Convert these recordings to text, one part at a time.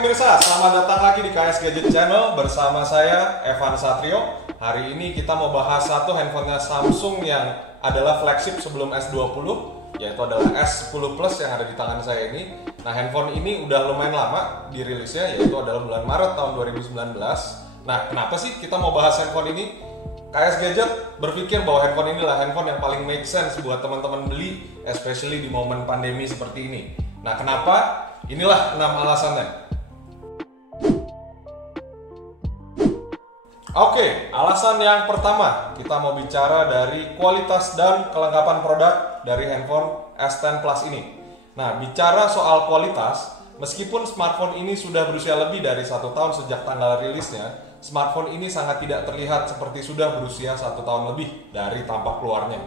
pemirsa, selamat datang lagi di KS Gadget Channel bersama saya Evan Satrio. Hari ini kita mau bahas satu handphonenya Samsung yang adalah flagship sebelum S20, yaitu adalah S10 Plus yang ada di tangan saya ini. Nah, handphone ini udah lumayan lama dirilisnya, yaitu adalah bulan Maret tahun 2019. Nah, kenapa sih kita mau bahas handphone ini? KS Gadget berpikir bahwa handphone inilah handphone yang paling make sense buat teman-teman beli, especially di momen pandemi seperti ini. Nah, kenapa? Inilah 6 alasannya. Oke, alasan yang pertama, kita mau bicara dari kualitas dan kelengkapan produk dari handphone S10 Plus ini. Nah, bicara soal kualitas, meskipun smartphone ini sudah berusia lebih dari 1 tahun sejak tanggal rilisnya, smartphone ini sangat tidak terlihat seperti sudah berusia 1 tahun lebih dari tampak luarnya.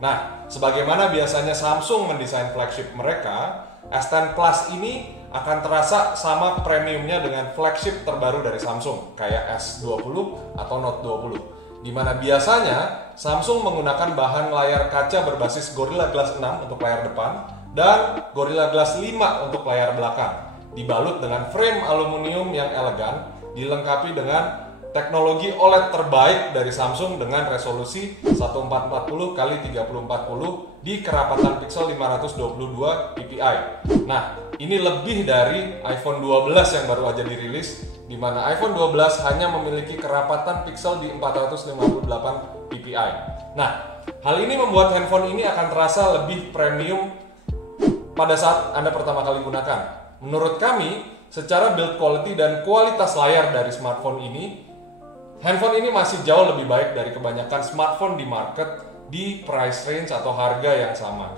Nah, sebagaimana biasanya Samsung mendesain flagship mereka, S10 Plus ini akan terasa sama premiumnya dengan flagship terbaru dari Samsung, kayak S20 atau Note 20. Dimana biasanya Samsung menggunakan bahan layar kaca berbasis Gorilla Glass 6 untuk layar depan dan Gorilla Glass 5 untuk layar belakang, dibalut dengan frame aluminium yang elegan, dilengkapi dengan teknologi OLED terbaik dari Samsung dengan resolusi 1440x3040 di kerapatan pixel 522 ppi. Nah, ini lebih dari iPhone 12 yang baru aja dirilis, di mana iPhone 12 hanya memiliki kerapatan pixel di 458 ppi. Nah, hal ini membuat handphone ini akan terasa lebih premium pada saat Anda pertama kali gunakan. Menurut kami, secara build quality dan kualitas layar dari smartphone ini, handphone ini masih jauh lebih baik dari kebanyakan smartphone di market di price range atau harga yang sama.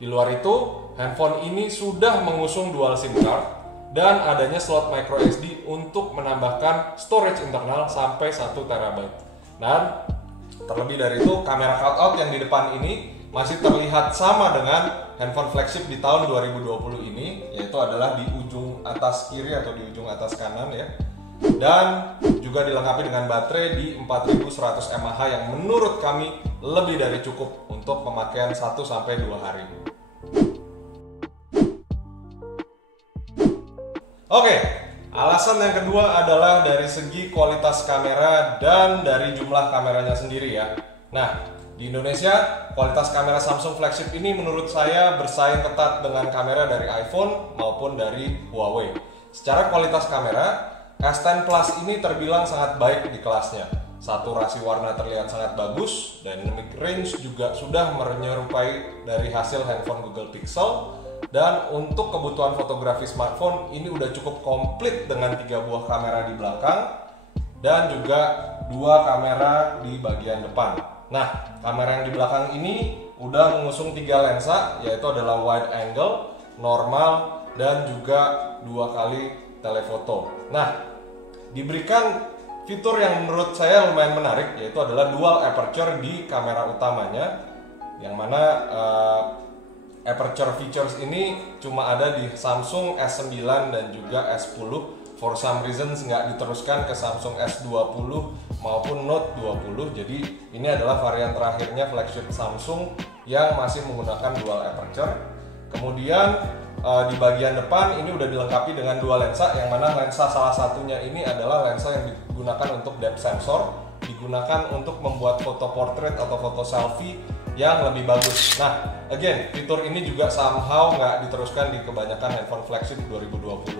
Di luar itu, handphone ini sudah mengusung dual SIM card dan adanya slot micro SD untuk menambahkan storage internal sampai 1 TB. Dan terlebih dari itu, kamera cutout yang di depan ini masih terlihat sama dengan handphone flagship di tahun 2020 ini, yaitu adalah di ujung atas kiri atau di ujung atas kanan ya. Dan juga dilengkapi dengan baterai di 4100 mAh yang menurut kami lebih dari cukup untuk pemakaian 1-2 hari. Oke, alasan yang kedua adalah dari segi kualitas kamera dan dari jumlah kameranya sendiri ya. Nah, di Indonesia, kualitas kamera Samsung flagship ini menurut saya bersaing ketat dengan kamera dari iPhone maupun dari Huawei. Secara kualitas kamera, S10 Plus ini terbilang sangat baik di kelasnya. Saturasi warna terlihat sangat bagus, dynamic range juga sudah menyerupai dari hasil handphone Google Pixel. Dan untuk kebutuhan fotografi smartphone ini udah cukup komplit dengan 3 buah kamera di belakang dan juga 2 kamera di bagian depan. Nah, kamera yang di belakang ini udah mengusung 3 lensa, yaitu adalah wide angle, normal, dan juga 2 kali telefoto. Nah, diberikan fitur yang menurut saya lumayan menarik, yaitu adalah dual aperture di kamera utamanya, yang mana aperture features ini cuma ada di Samsung S9 dan juga S10. For some reasons nggak diteruskan ke Samsung S20 maupun Note 20. Jadi ini adalah varian terakhirnya flagship Samsung yang masih menggunakan dual aperture. Kemudian di bagian depan ini udah dilengkapi dengan 2 lensa, yang mana lensa salah satunya ini adalah lensa yang digunakan untuk depth sensor, digunakan untuk membuat foto portrait atau foto selfie yang lebih bagus. Nah, again, fitur ini juga somehow nggak diteruskan di kebanyakan handphone flagship 2020.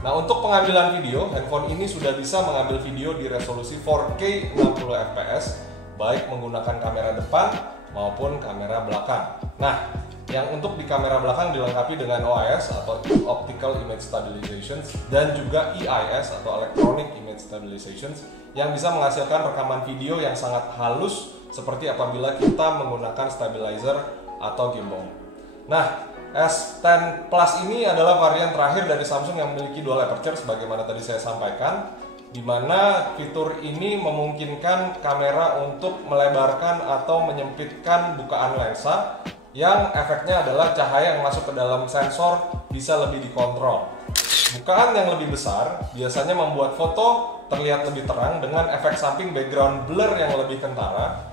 Nah, untuk pengambilan video, handphone ini sudah bisa mengambil video di resolusi 4K 60 fps, baik menggunakan kamera depan maupun kamera belakang. Nah, yang untuk di kamera belakang dilengkapi dengan OIS atau Optical Image Stabilization dan juga EIS atau Electronic Image Stabilization yang bisa menghasilkan rekaman video yang sangat halus seperti apabila kita menggunakan stabilizer atau gimbal. Nah, S10 Plus ini adalah varian terakhir dari Samsung yang memiliki dual aperture sebagaimana tadi saya sampaikan, di mana fitur ini memungkinkan kamera untuk melebarkan atau menyempitkan bukaan lensa yang efeknya adalah cahaya yang masuk ke dalam sensor bisa lebih dikontrol. Bukaan yang lebih besar biasanya membuat foto terlihat lebih terang dengan efek samping background blur yang lebih kentara.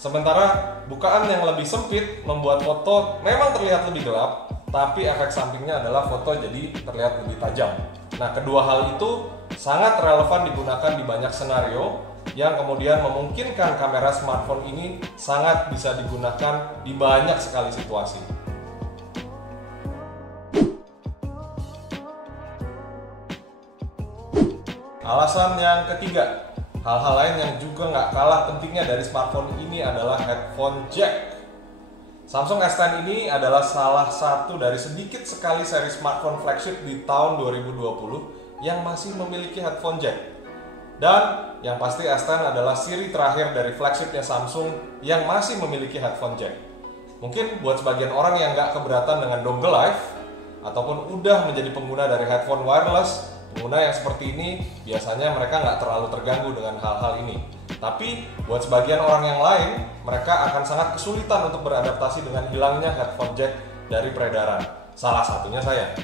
Sementara bukaan yang lebih sempit membuat foto memang terlihat lebih gelap, tapi efek sampingnya adalah foto jadi terlihat lebih tajam. Nah, kedua hal itu sangat relevan digunakan di banyak skenario yang kemudian memungkinkan kamera smartphone ini sangat bisa digunakan di banyak sekali situasi. Alasan yang ketiga, hal-hal lain yang juga nggak kalah pentingnya dari smartphone ini adalah headphone jack. Samsung S10 ini adalah salah satu dari sedikit sekali seri smartphone flagship di tahun 2020 yang masih memiliki headphone jack. Dan yang pasti S10 adalah seri terakhir dari flagshipnya Samsung yang masih memiliki headphone jack. Mungkin buat sebagian orang yang nggak keberatan dengan dongle life, ataupun udah menjadi pengguna dari headphone wireless, pengguna yang seperti ini biasanya mereka nggak terlalu terganggu dengan hal-hal ini. Tapi buat sebagian orang yang lain, mereka akan sangat kesulitan untuk beradaptasi dengan hilangnya headphone jack dari peredaran. Salah satunya saya.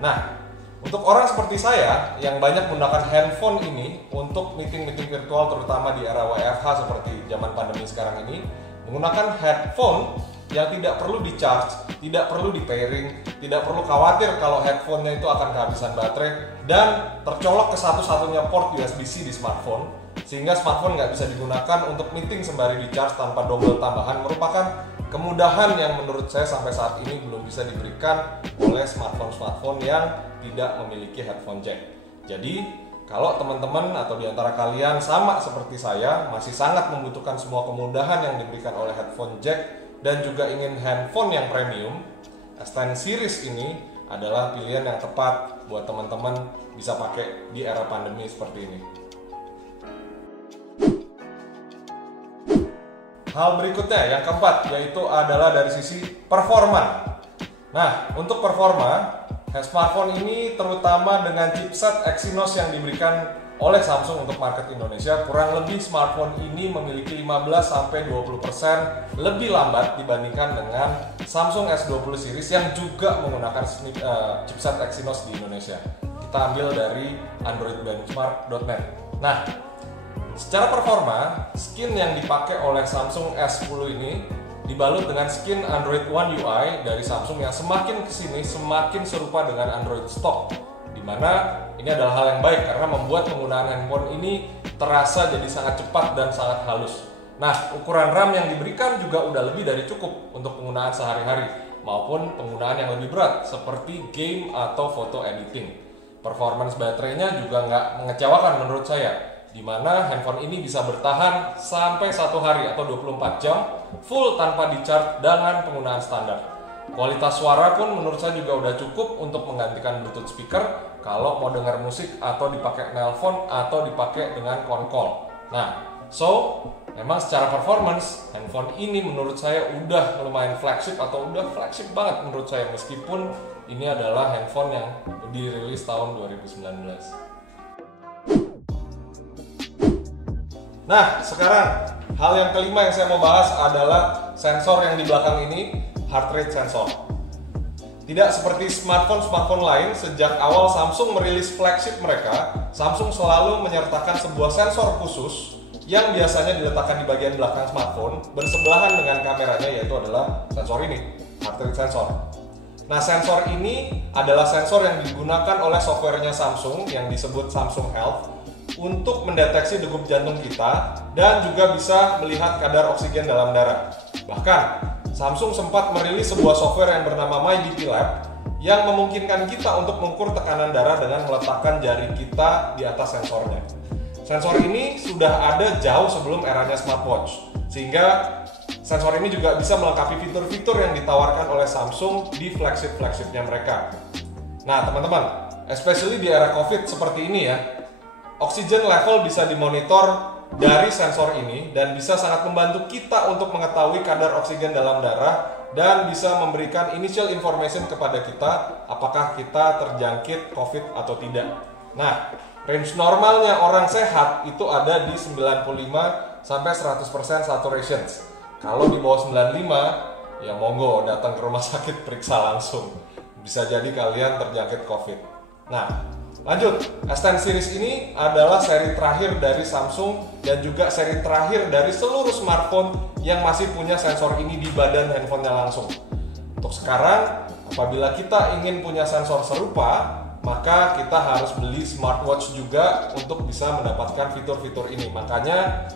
Nah, untuk orang seperti saya yang banyak menggunakan handphone ini untuk meeting-meeting virtual terutama di era WFH seperti zaman pandemi sekarang ini, menggunakan headphone yang tidak perlu di-charge, tidak perlu di-pairing, tidak perlu khawatir kalau headphone-nya itu akan kehabisan baterai dan tercolok ke satu-satunya port USB-C di smartphone, sehingga smartphone nggak bisa digunakan untuk meeting sembari di-charge tanpa dongle tambahan, merupakan kemudahan yang menurut saya sampai saat ini belum bisa diberikan oleh smartphone-smartphone yang tidak memiliki headphone jack. Jadi, kalau teman-teman atau diantara kalian sama seperti saya, masih sangat membutuhkan semua kemudahan yang diberikan oleh headphone jack dan juga ingin handphone yang premium, S10 series ini adalah pilihan yang tepat buat teman-teman bisa pakai di era pandemi seperti ini. Hal berikutnya yang keempat yaitu adalah dari sisi performa. Nah, untuk performa, smartphone ini terutama dengan chipset Exynos yang diberikan oleh Samsung untuk market Indonesia, kurang lebih smartphone ini memiliki 15-20% lebih lambat dibandingkan dengan Samsung S20 series yang juga menggunakan chipset Exynos di Indonesia. Kita ambil dari androidbenchmark.net. Nah, secara performa, skin yang dipakai oleh Samsung S10 ini dibalut dengan skin Android One UI dari Samsung yang semakin kesini semakin serupa dengan Android stock, dimana ini adalah hal yang baik karena membuat penggunaan handphone ini terasa jadi sangat cepat dan sangat halus. Nah, ukuran RAM yang diberikan juga udah lebih dari cukup untuk penggunaan sehari-hari maupun penggunaan yang lebih berat seperti game atau foto editing. Performance baterainya juga nggak mengecewakan menurut saya, di mana handphone ini bisa bertahan sampai 1 hari atau 24 jam full tanpa di-charge dengan penggunaan standar. Kualitas suara pun menurut saya juga udah cukup untuk menggantikan Bluetooth speaker kalau mau dengar musik atau dipakai nelpon atau dipakai dengan call. Nah, memang secara performance handphone ini menurut saya udah lumayan flagship atau udah flagship banget menurut saya, meskipun ini adalah handphone yang dirilis tahun 2019. Nah, sekarang hal yang kelima yang saya mau bahas adalah sensor yang di belakang ini, heart rate sensor. Tidak seperti smartphone lain, sejak awal Samsung merilis flagship mereka, Samsung selalu menyertakan sebuah sensor khusus yang biasanya diletakkan di bagian belakang smartphone bersebelahan dengan kameranya, yaitu adalah sensor ini, heart rate sensor. Nah, sensor ini adalah sensor yang digunakan oleh softwarenya Samsung yang disebut Samsung Health untuk mendeteksi degup jantung kita dan juga bisa melihat kadar oksigen dalam darah. Bahkan, Samsung sempat merilis sebuah software yang bernama MyBP Lab yang memungkinkan kita untuk mengukur tekanan darah dengan meletakkan jari kita di atas sensornya. Sensor ini sudah ada jauh sebelum eranya smartwatch, sehingga sensor ini juga bisa melengkapi fitur-fitur yang ditawarkan oleh Samsung di flagship-flagshipnya mereka. Nah, teman-teman, especially di era COVID seperti ini ya, oksigen level bisa dimonitor dari sensor ini dan bisa sangat membantu kita untuk mengetahui kadar oksigen dalam darah dan bisa memberikan initial information kepada kita apakah kita terjangkit COVID atau tidak. Nah, range normalnya orang sehat itu ada di 95-100% saturation. Kalau di bawah 95, ya monggo datang ke rumah sakit periksa langsung. Bisa jadi kalian terjangkit COVID. Nah, lanjut, S10 series ini adalah seri terakhir dari Samsung dan juga seri terakhir dari seluruh smartphone yang masih punya sensor ini di badan handphonenya langsung. Untuk sekarang, apabila kita ingin punya sensor serupa, maka kita harus beli smartwatch juga untuk bisa mendapatkan fitur-fitur ini. Makanya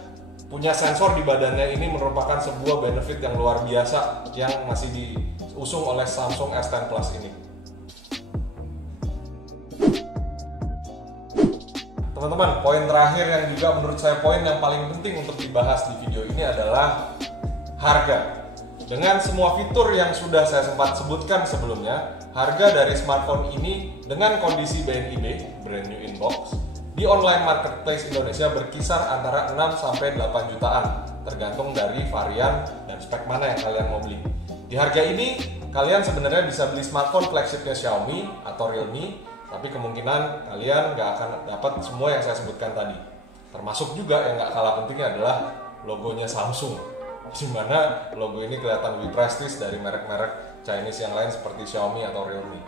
punya sensor di badannya ini merupakan sebuah benefit yang luar biasa yang masih diusung oleh Samsung S10 Plus ini. Teman-teman, poin terakhir yang juga menurut saya poin yang paling penting untuk dibahas di video ini adalah harga. Dengan semua fitur yang sudah saya sempat sebutkan sebelumnya, harga dari smartphone ini dengan kondisi BNIB, brand new in box, di online marketplace Indonesia berkisar antara 6-8 jutaan, tergantung dari varian dan spek mana yang kalian mau beli. Di harga ini, kalian sebenarnya bisa beli smartphone flagshipnya Xiaomi atau Realme, tapi kemungkinan kalian nggak akan dapat semua yang saya sebutkan tadi. Termasuk juga yang nggak kalah pentingnya adalah logonya Samsung, di mana logo ini kelihatan lebih prestis dari merek-merek Chinese yang lain seperti Xiaomi atau Realme.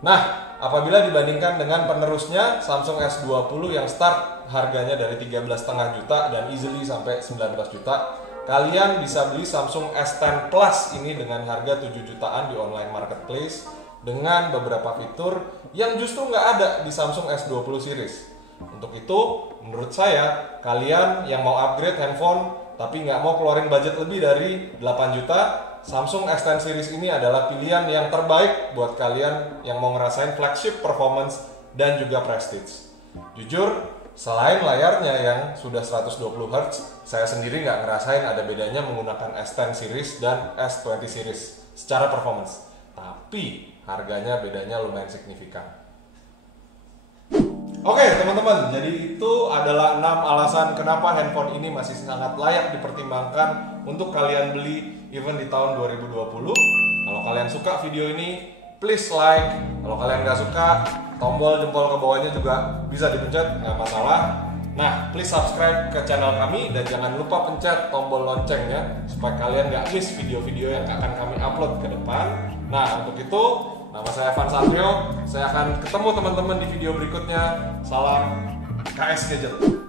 Nah, apabila dibandingkan dengan penerusnya Samsung S20 yang start harganya dari 13,5 juta dan easily sampai 19 juta, kalian bisa beli Samsung S10 Plus ini dengan harga 7 jutaan di online marketplace dengan beberapa fitur yang justru nggak ada di Samsung S20 series. Untuk itu, menurut saya, kalian yang mau upgrade handphone tapi nggak mau keluarin budget lebih dari 8 juta, Samsung S10 series ini adalah pilihan yang terbaik buat kalian yang mau ngerasain flagship performance dan juga prestige. Jujur, selain layarnya yang sudah 120 Hz, saya sendiri nggak ngerasain ada bedanya menggunakan S10 series dan S20 series secara performance. Tapi harganya bedanya lumayan signifikan. Oke teman-teman, jadi itu adalah 6 alasan kenapa handphone ini masih sangat layak dipertimbangkan untuk kalian beli even di tahun 2020. Kalau kalian suka video ini, please like. Kalau kalian nggak suka, tombol jempol ke bawahnya juga bisa dipencet, nggak masalah. Nah, please subscribe ke channel kami dan jangan lupa pencet tombol loncengnya supaya kalian nggak miss video-video yang akan kami upload ke depan. Nah, untuk itu, nama saya Evan Satrio. Saya akan ketemu teman-teman di video berikutnya. Salam KS Gadget.